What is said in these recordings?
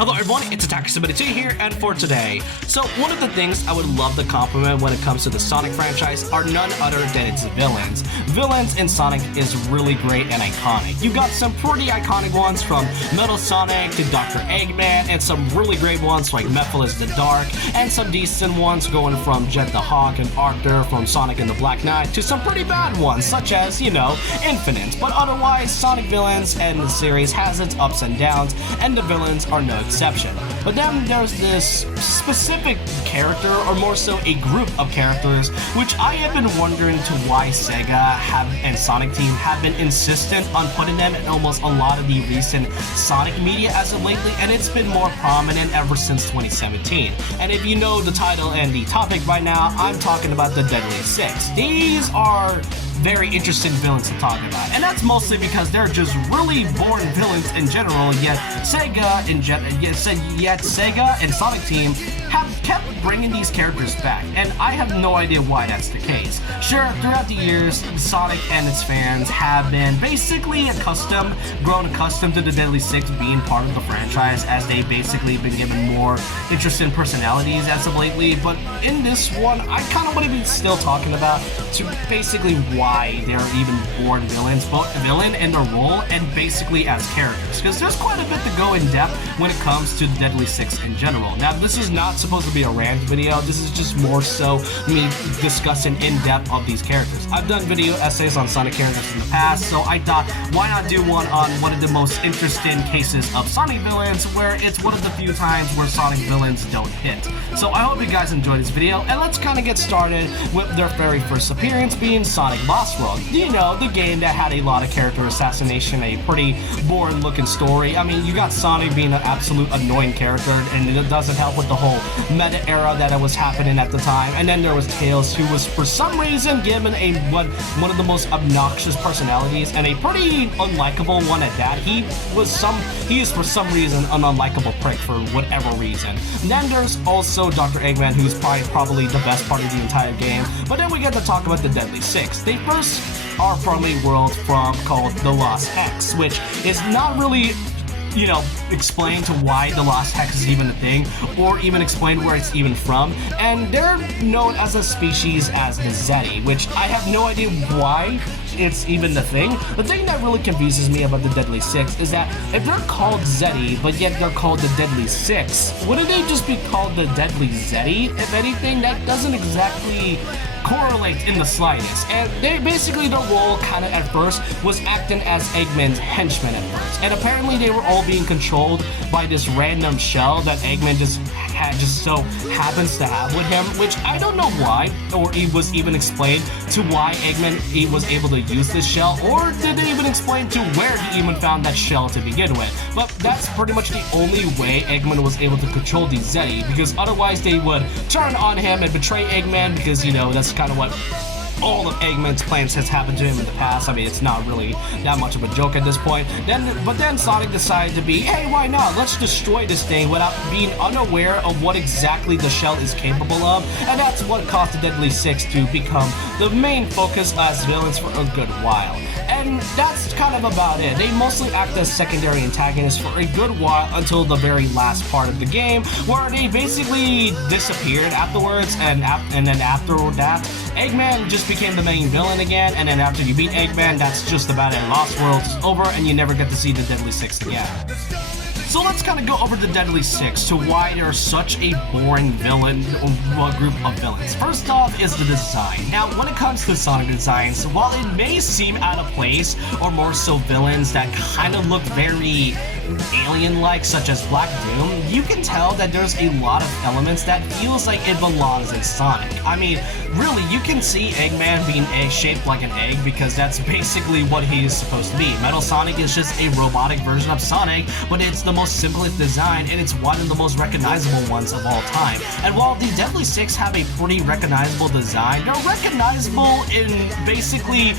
Hello everyone, it's Attacker72 here, and for today, so one of the things I would love to compliment when it comes to the Sonic franchise are none other than its villains. Villains in Sonic is really great and iconic. You got some pretty iconic ones from Metal Sonic to Dr. Eggman, and some really great ones like Mephiles the Dark, and some decent ones going from Jet the Hawk and Arthur from Sonic and the Black Knight to some pretty bad ones such as, Infinite. But otherwise, Sonic villains and the series has its ups and downs, and the villains are no exception. But then there's this specific character, or more so a group of characters, which I have been wondering to why Sega and Sonic Team have been insistent on putting them in almost a lot of the recent Sonic media as of lately, and it's been more prominent ever since 2017. And if you know the title and the topic by now, I'm talking about the Deadly Six. These are very interesting villains to talk about, and that's mostly because they're just really boring villains in general, yet Sega and Sonic Team have kept bringing these characters back, and I have no idea why that's the case. Sure, throughout the years, Sonic and its fans have been basically grown accustomed to the Deadly Six being part of the franchise, as they've basically been given more interesting personalities as of lately, but in this one, I kind of want to be still talking about to basically why they're even born villains, both villain in their role and basically as characters, because there's quite a bit to go in depth when it comes to the Deadly Six in general. Now, this is not supposed to be a rant video, this is just more so me discussing in depth of these characters. I've done video essays on Sonic characters in the past, so I thought, why not do one on one of the most interesting cases of Sonic villains, where it's one of the few times where Sonic villains don't hit. So I hope you guys enjoyed this video, and let's kind of get started with their very first appearance being Sonic Lost World. The game that had a lot of character assassination, a pretty boring looking story. I mean, you got Sonic being an absolute annoying character, and it doesn't help with the whole meta era that was happening at the time. And then there was Tails, who was for some reason given one of the most obnoxious personalities, and a pretty unlikable one at that. He is for some reason an unlikable prick for whatever reason. And then there's also Dr. Eggman, who's probably the best part of the entire game. But then we get to talk about the Deadly Six. They first are from a world called the Lost Hex, which is not really explain to why the Lost Hex is even a thing, or even explain where it's even from, and they're known as a species as the Zeti, which I have no idea why it's even the thing. The thing that really confuses me about the Deadly Six is that if they're called Zeti, but yet they're called the Deadly Six, wouldn't they just be called the Deadly Zeti? If anything, that doesn't exactly correlate in the slightest. And their role kind of at first was acting as Eggman's henchmen at first, and apparently they were all being controlled by this random shell that Eggman just so happens to have with him, which I don't know why, or it was even explained to why Eggman was able to use this shell, or did they even explain to where he even found that shell to begin with. But that's pretty much the only way Eggman was able to control the Zeti, because otherwise they would turn on him and betray Eggman, because that's kind of what all of Eggman's plans has happened to him in the past. I mean, it's not really that much of a joke at this point. But then Sonic decided to be, hey, why not? Let's destroy this thing without being unaware of what exactly the shell is capable of. And that's what caused the Deadly Six to become the main focus as villains for a good while. And that's kind of about it. They mostly act as secondary antagonists for a good while until the very last part of the game, where they basically disappeared afterwards, and then after that, Eggman just became the main villain again, and then after you beat Eggman, that's just about it. Lost World is over, and you never get to see the Deadly Six again. So let's kind of go over the Deadly Six to why they're such a boring villain group of villains. First off is the design. Now, when it comes to Sonic designs, while it may seem out of place, or more so villains that kind of look very alien-like, such as Black Doom, you can tell that there's a lot of elements that feels like it belongs in Sonic. I mean, really, you can see Eggman being egg-shaped like an egg, because that's basically what he is supposed to be. Metal Sonic is just a robotic version of Sonic, but it's the most simplest design, and it's one of the most recognizable ones of all time. And while the Deadly Six have a pretty recognizable design, they're recognizable in basically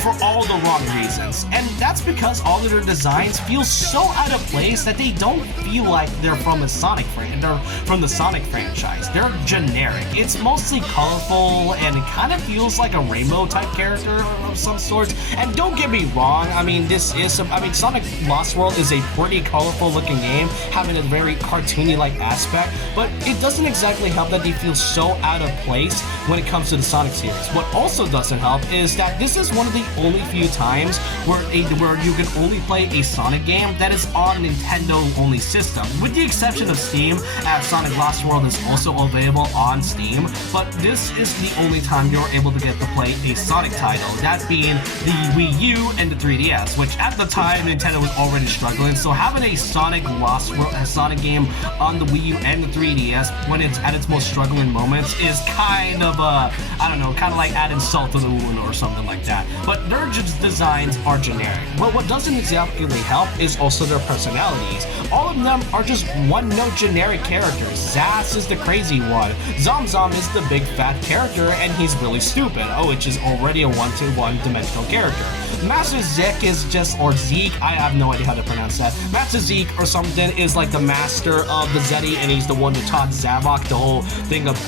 for all the wrong reasons. And that's because all of their designs feel so out of place that they don't feel like they're from the Sonic franchise. They're generic. It's mostly colorful, and it kind of feels like a rainbow type character of some sort. And don't get me wrong, I mean, Sonic Lost World is a pretty colorful looking game, having a very cartoony-like aspect, but it doesn't exactly help that they feel so out of place when it comes to the Sonic series. What also doesn't help is that this is one of the only few times where you can only play a Sonic game that is on Nintendo-only system, with the exception of Steam, as Sonic Lost World is also available on Steam, but this is the only time you're able to get to play a Sonic title, that being the Wii U and the 3DS, which at the time Nintendo was already struggling, so having a Sonic Lost World, a Sonic game on the Wii U and the 3DS when it's at its most struggling moments is kind of I don't know, kind of like adding salt to the wound or something like that. But their designs are generic. But what doesn't exactly help is also their personalities. All of them are just one-note generic characters. Zazz is the crazy one. Zom is the big fat character, and he's really stupid, which is already a one-to-one dimensional character. Master Zeke is just, or Zeke, I have no idea how to pronounce that. Master Zeke or something is like the master of the Zeti, and he's the one who taught Zavok the whole thing of,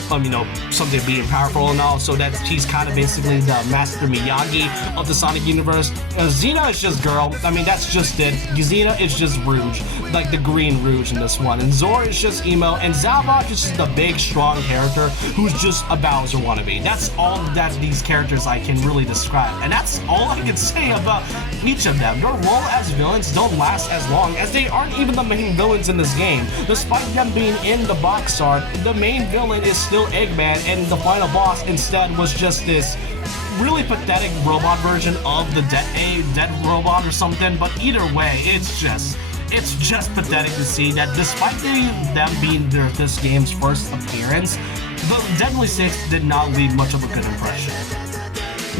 something being powerful and all, so that he's kind of basically the Master Miyagi of the Sonic universe. Xena is just girl, that's just it. Xena is just Rouge, like the green Rouge in this one, and Zora is just emo, and Zavok is just a big, strong character who's just a Bowser wannabe. That's all that these characters I can really describe, and that's all I can say about each of them. Their role as villains don't last as long, as they aren't even the main villains in this game. Despite them being in the box art, the main villain is still Eggman, and the final boss instead was just this really pathetic robot version of the dead robot or something. But either way, it's just pathetic to see that despite them being this game's first appearance, the Deadly Six did not leave much of a good impression.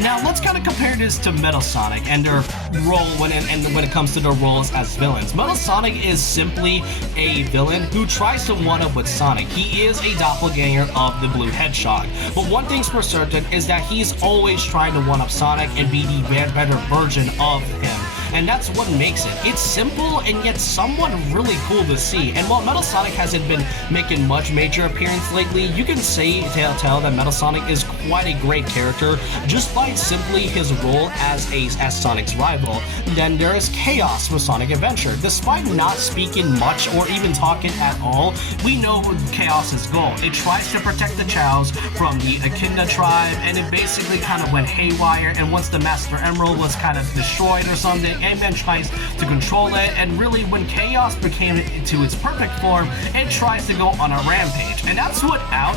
Now, let's kind of compare this to Metal Sonic and their role when it comes to their roles as villains. Metal Sonic is simply a villain who tries to one-up with Sonic. He is a doppelganger of the Blue Hedgehog. But one thing's for certain is that he's always trying to one-up Sonic and be the better version of him. And that's what makes it. It's simple and yet somewhat really cool to see. And while Metal Sonic hasn't been making much major appearance lately, you can tell that Metal Sonic is quite a great character just by simply his role as Sonic's rival. Then there is Chaos from Sonic Adventure. Despite not speaking much or even talking at all, we know Chaos's goal. It tries to protect the Chows from the Echidna tribe, and it basically kind of went haywire, and once the Master Emerald was kind of destroyed or something, Eggman tries to control it, and really when Chaos became into its perfect form, it tries to go on a rampage. And that's without,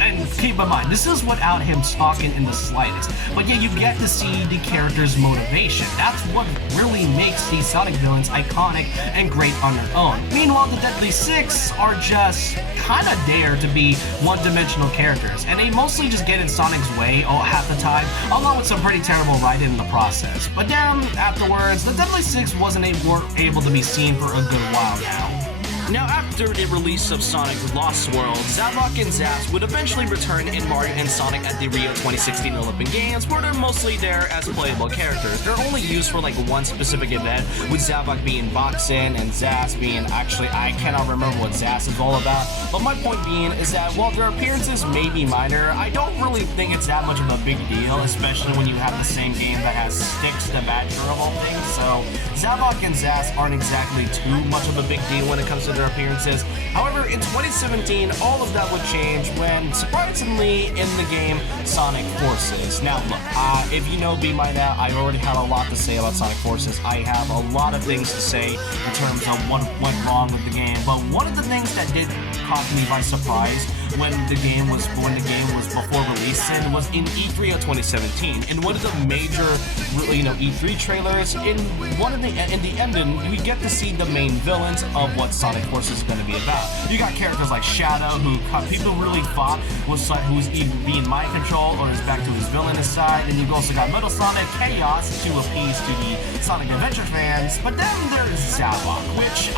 and keep in mind, this is without him talking in the slightest. But yeah, you get to see the character's motivation. That's what really makes these Sonic villains iconic and great on their own. Meanwhile, the Deadly Six are just kind of there to be one-dimensional characters, and they mostly just get in Sonic's way half the time, along with some pretty terrible writing in the process. But then, afterwards, the Deadly Six wasn't able to be seen for a good while now. Now, after the release of Sonic Lost World, Zavok and Zazz would eventually return in Mario and Sonic at the Rio 2016 Olympic Games, where they're mostly there as playable characters. They're only used for like one specific event, with Zavok being boxing and Zazz being I cannot remember what Zazz is all about. But my point being is that while their appearances may be minor, I don't really think it's that much of a big deal, especially when you have the same game that has Styx the Badger of all things. So Zavok and Zazz aren't exactly too much of a big deal when it comes to their appearances. However, in 2017, all of that would change when, surprisingly, in the game Sonic Forces. Now, look, if you know me by now, I already have a lot to say about Sonic Forces. I have a lot of things to say in terms of what went wrong with the game, but one of the things that did caught me by surprise when the game was before releasing was in E3 of 2017. In one of the major, E3 trailers, in the ending, we get to see the main villains of what Sonic Forces is going to be about. You got characters like Shadow, who people really thought who's either being mind controlled or is back to his villainous side. And you've also got Metal Sonic, Chaos to appease to the Sonic Adventure fans. But then there's Zavok, which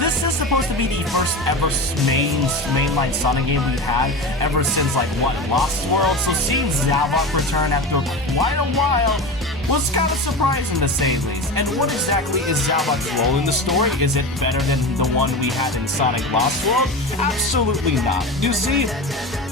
this is supposed to be the first ever mainline Sonic game we've had ever since Lost World. So seeing Zavok return after quite a while was kind of surprising to say the least. And what exactly is Zavok's role in the story? Is it better than the one we had in Sonic Lost World? Absolutely not. You see,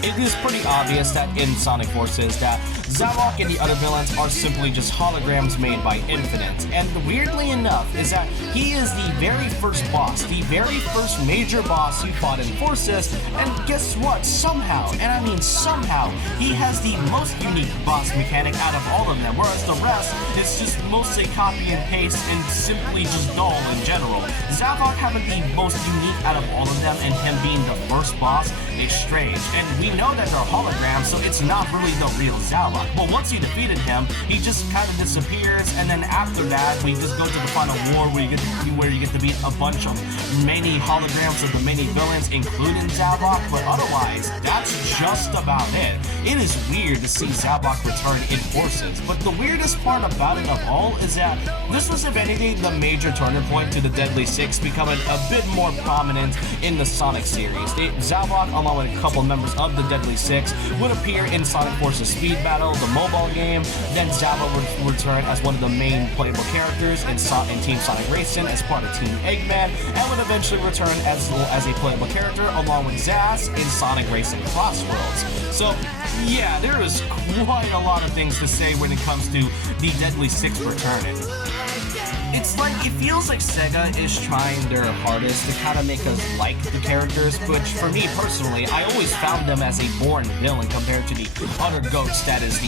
it is pretty obvious that in Sonic Forces that Zavok and the other villains are simply just holograms made by Infinite. And weirdly enough is that he is the very first boss, the very first major boss you fought in Forces, and guess what? Somehow, and I mean somehow, he has the most unique boss mechanic out of all of them, whereas the rest is just mostly copy and paste and simply just dull in general. Zavok having the most unique out of all of them and him being the first boss is strange, and we know that they're holograms, so it's not really the real Zavok. But once you defeated him, he just kind of disappears, and then after that, we just go to the final war where you get to beat a bunch of many holograms of the many villains, including Zavok, but otherwise, that's just about it. It is weird to see Zavok return in Forces, but the weirdest part about it of all is that this was, if anything, the major turning point to the Deadly Six becoming a bit more prominent in the Sonic series. Zavok, along with a couple members of the Deadly Six, would appear in Sonic Forces Speed Battle, the mobile game. Then Zavok would return as one of the main playable characters in Team Sonic Racing as part of Team Eggman, and would eventually return as a playable character along with Zazz in Sonic Racing Crossroads. So yeah, there is quite a lot of things to say when it comes to the Deadly Six returning. It's like, it feels like Sega is trying their hardest to kind of make us like the characters, which for me personally, I always found them as a born villain compared to the other goats that is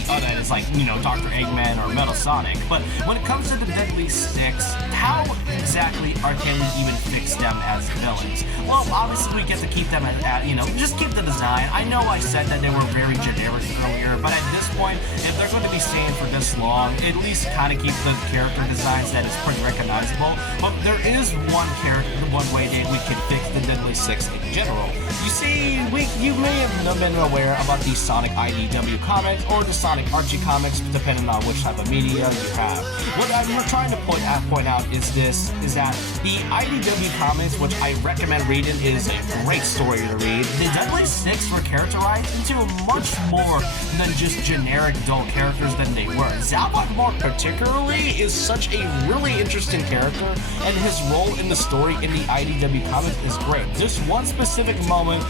like, you know, Dr. Eggman or Metal Sonic. But when it comes to the Deadly Six, how exactly can we even fix them as villains? Well, obviously we get to keep them at you know, just keep the design. I know I said that they were very generic earlier, but at this point, if they're going to be staying for this long, at least kind of keep the character designs that is pretty recognizable. But there is one way that we can fix the Deadly Six in general. You see, you may have been aware about the Sonic IDW comics or the Sonic Archie comics, depending on which type of media you have. What we're trying to point out is that the IDW comics, which I recommend reading, is a great story to read. The Deadly Six were characterized into much more than just generic dull characters than they were. Zavok, more particularly, is such a really interesting character, and his role in the story in the IDW comics is great. This one specific moment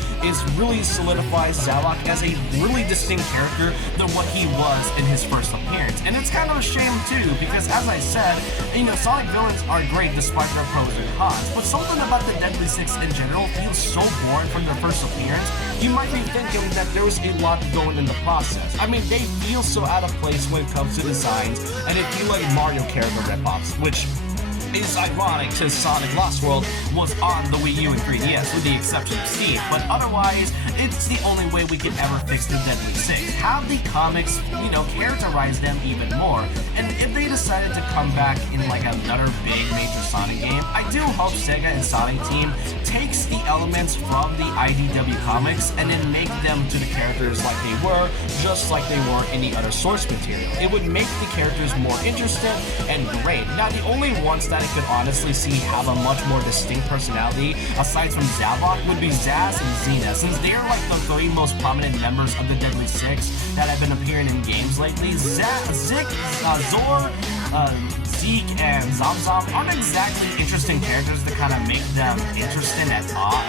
really solidifies Zavok as a really distinct character than what he was in his first appearance. And it's kind of a shame too, because as I said, you know, Sonic villains are great despite their pros and cons, but something about the Deadly Six in general feels so boring from their first appearance. You might be thinking that there was a lot going in the process. I mean, they feel so out of place when it comes to designs, and they feel like Mario character rip-offs, which is ironic since Sonic Lost World was on the Wii U and 3DS, with the exception of Steve. But otherwise, it's the only way we can ever fix the Deadly Six. Have the comics, you know, characterize them even more. And if they decided to come back in like another big major Sonic game, I do hope Sega and Sonic Team takes the elements from the IDW comics and then make them to the characters like they were, just like they were in the other source material. It would make the characters more interesting and great. Now, the only ones that I could honestly see have a much more distinct personality, aside from Zavok, would be Zazz and Xena, since they are like the three most prominent members of the Deadly Six that have been appearing in games lately. Zor, Zeke, and Zom aren't exactly interesting characters to kind of make them interesting at all,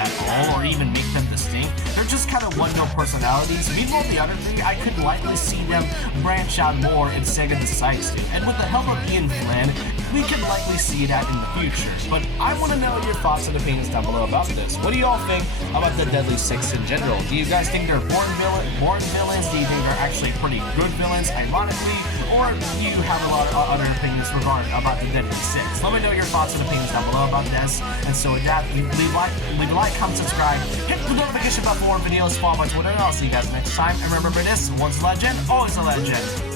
or even make them distinct. They're just kind of one-note personalities. Meanwhile, the other three, I could likely see them branch out more if Sega decides to. And with the help of Ian Flynn, we could likely see that in the future. But I want to know your thoughts and opinions down below about this. What do you all think about the Deadly Six in general? Do you guys think they're born villains? Do you think they're actually pretty good villains, ironically? Or do you have a lot of other opinions regarding about the Deadly Six? Let me know your thoughts and opinions down below about this. And so with that, leave a like, comment, subscribe, hit the notification bell for more videos, follow my Twitter, and I'll see you guys next time. And remember this, once a legend, always a legend.